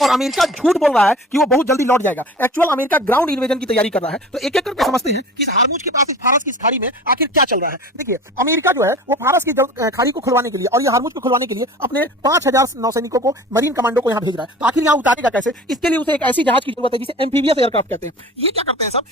और अमेरिका झूठ बोल रहा है कि वो बहुत जल्दी लौट जाएगा। एक्चुअल अमेरिका ग्राउंड इन्वेजन की तैयारी कर रहा है। तो एक एक करके समझते हैं कि हार्मुज के पास इस फारस की खाड़ी में आखिर क्या चल रहा है। देखिए, अमेरिका जो है वो फारस की खाड़ी को खुलवाने के लिए और ये हार्मुज को खुलवाने के लिए अपने 5000 नौसैनिकों को, मरीन कमांडो को यहाँ भेज रहा है। तो आखिर यहाँ उतारेगा कैसे? इसके लिए उसे एक ऐसी जहाज की जरूरत है जिसे एम्फीबियस एयरक्राफ्ट कहते हैं। ये क्या करते हैं सब?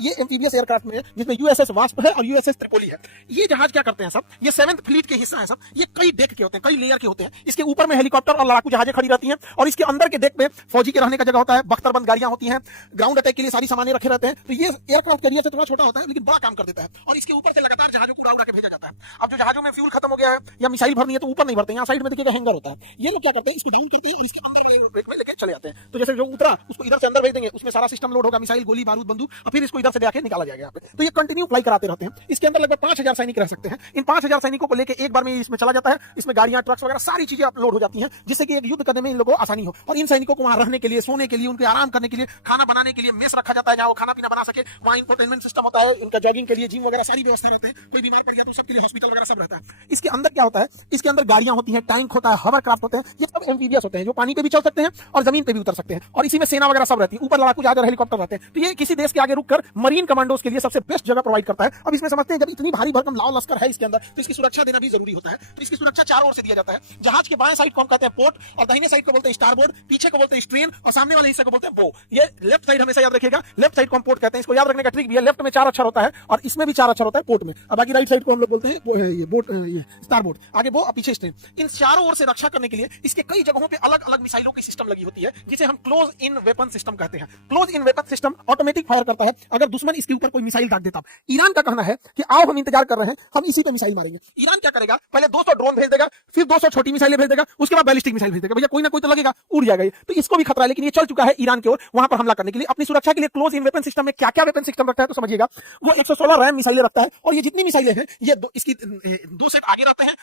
ये एम्फीबियस एयरक्राफ्ट में जिसमें यूएसएस वास्प है और यूएसएस त्रिपोली है। ये जहाज क्या करते हैं सब? ये 7th फ्लीट के हिस्सा है सब। ये कई डेक के होते हैं, कई लेयर के होते हैं। इसके ऊपर में हेलीकॉप्टर और लड़ाकू जहाजें खड़ी रहती हैं और इसके अंदर के डेक पे फौजी के रहने का जगह होता है, बख्तरबंद गाड़ियां होती हैं, ग्राउंड अटैक के लिए सारी सामानें रखे रहते हैं। तो ये एयरक्राफ्ट कैरियर से थोड़ा छोटा होता है लेकिन बड़ा काम कर देता है और इसके ऊपर से लगातार जहाजों को उड़ा उड़ा के भेजा जाता है। अब जो जहाजों में फ्यूल खत्म हो गया है या मिसाइल भरनी है तो ऊपर नहीं भरते, यहाँ साइड में देखिएगा हैंगर होता है। ये लोग क्या करते हैं, इसको डाउन करते हैं और इसके अंदर वाले रेक में लेके चले जाते हैं। तो जैसे जो उतरा उसको इधर से अंदर भेज देंगे, उसमें सारा सिस्टम लोड होगा, मिसाइल, गोली, बारूद, बंदूक, और फिर इसको इधर से जाके निकाला जाएगा यहाँ पे। तो ये कंटिन्यू फ्लाई कराते रहते हैं। इसके अंदर लगभग 5000 सैनिक रह सकते हैं। इन 5000 सैनिकों को लेके एक बार में इसमें चला जाता है। इसमें गाड़ियां, ट्रक्स वगैरह सारी चीजें लोड हो जाती हैं जिससे कि एक युद्ध करने में इन लोगों को आसानी हो। और इन सैनिकों को वहां रहने के लिए, सोने के लिए, उनके आराम करने के लिए, खाना बनाने के लिए मेस रखा जाता है जहां वो खाना पीना बना सके। वहां इंफोटेनमेंट सिस्टम होता है, इनका जॉगिंग के लिए जिम वगैरह सारी व्यवस्था रहती है। कोई बीमार पड़ गया तो सबके लिए हॉस्पिटल वगैरह सब रहता है। इसके अंदर क्या होता है? इसके अंदर गाड़ियां होती हैं, टैंक होता है, हॉवरक्राफ्ट होते हैं। ये सब एम्फीबियस होते हैं जो पानी पे भी चल सकते हैं और जमीन पे भी उतर सकते हैं। और इसी में सेना वगैरह सब रहती है, ऊपर लड़ाकू जहाज और हेलीकॉप्टर रहते हैं। तो ये किसी देश के आगे रुककर मरीन कमांडोज के लिए सबसे बेस्ट जगह प्रोवाइड करता है। अब इसमें समझते हैं, जब इतनी भारी भरकम लाव लश्कर है इसके अंदर तो इसकी सुरक्षा देना भी जरूरी होता है। तो इसकी सुरक्षा चारों ओर से दिया जाता है। जहाज के बाएं साइड को हम कहते हैं पोर्ट और दाहिने साइड को बोलते हैं स्टारबोर्ड, पीछे को बोलते हैं स्ट्रीन और सामने वाले हिस्से को बोलते हैं बो। ये लेफ्ट साइड हमेशा याद रखिएगा, लेफ्ट साइड को हम पोर्ट कहते हैं। इसको याद रखने का ट्रिक भी है, लेफ्ट में 4 अक्षर होता है और इसमें भी 4 अक्षर होता है पोर्ट में, और बाकी राइट साइड को हम लोग बोलते हैं ये बोट, ये स्टारबोर्ड, आगे बो और पीछे स्ट्रीन। इन चारों ओर से रक्षा करने के लिए इसके कई जगहों पे अलग अलग मिसाइलों की सिस्टम लगी होती है जिसे हम क्लोज इन वेपन सिस्टम कहते हैं। Close in weapon system automatic fire करता है अगर दुश्मन इसके ऊपर कोई मिसाइल दाग देता। ईरान का कहना है कि आओ हम इंतजार कर रहे हैं, हम इसी पे मिसाइल मारेंगे। ईरान क्या करेगा? पहले 200 ड्रोन भेज देगा, फिर 200 छोटी मिसाइलें भेज देगा, उसके बाद बैलिस्टिक मिसाइल भेज देगा। भैया कोई ना कोई तो लगेगा, उड़ जाएगा ये। तो इसको भी खतरा है, लेकिन ये चल चुका है ईरान की ओर वहां पर हमला करने के लिए। अपनी सुरक्षा के लिए क्लोज इन वेपन सिस्टम में क्या क्या वेपन सिस्टम रखता है तो समझिएगा। वो 116 रैम मिसाइलें रखता है और ये जितनी मिसाइलें हैं ये इसकी 2 सेट आगे रहते हैं,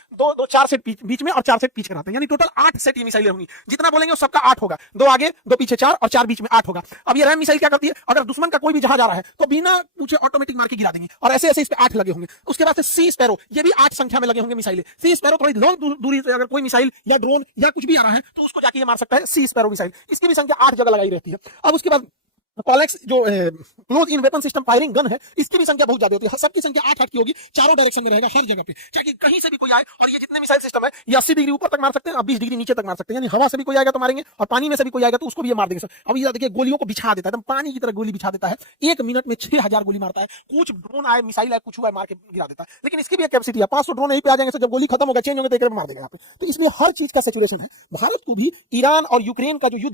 4 सेट बीच में और 4 सेट पीछे रहते हैं, यानी टोटल 8 सेट ये मिसाइलें होंगी। जितना बोलेंगे वो सबका 8 होगा, 2 आगे, 2 पीछे 4 और 4 बीच में 8 होगा। अब ये रैम मिसाइल क्या करती है? अगर दुश्मन का कोई भी जहाज आ रहा है तो बिना पूछे ऑटोमेटिक मार के गिरा देंगे और ऐसे ऐसे इस पे 8 लगे होंगे। उसके बाद से सी स्पैरो, ये भी 8 संख्या में लगे होंगे मिसाइलें। सी स्पैरो थोड़ी लॉन्ग दूरी से अगर कोई मिसाइल या ड्रोन या कुछ भी आ रहा है तो उसको जाके ये मार सकता है। सी स्पैरो मिसाइल, इसकी भी संख्या 8 जगह लगाई रहती है। अब उसके बाद कॉलेक्स जो close in weapon system firing gun है, इसकी भी संख्या बहुत ज्यादा होती है। सबकी संख्या 8 की होगी, चारों डायरेक्शन में रहेगा, हर जगह पे, चाहे कहीं से भी कोई आए। और ये जितने मिसाइल सिस्टम है ये 80 डिग्री ऊपर तक मार सकते हैं और 20 डिग्री नीचे तक मार सकते हैं, यानी हवा से भी कोई आएगा तो मारेंगे और पानी में से भी कोई आएगा तो उसको भी ये मार देंगे। अब ये देखिए गोलियों को बिछा देता है, एकदम पानी की तरह गोली बिछा देता है। 1 मिनट में 6000 गोली मारता है। कुछ ड्रोन आए, मिसाइल आए, कुछ हुआ मार के गिरा देता है। लेकिन इसकी भी एक कैपेसिटी है, 500 ड्रोन यहीं पे आ जाएंगे, जब गोली खत्म होगा चेंज होंगे तो एक मार देगा यहाँ पे। तो इसलिए हर चीज का सिचुएशन है। भारत को भी ईरान और यूक्रेन का जो युद्ध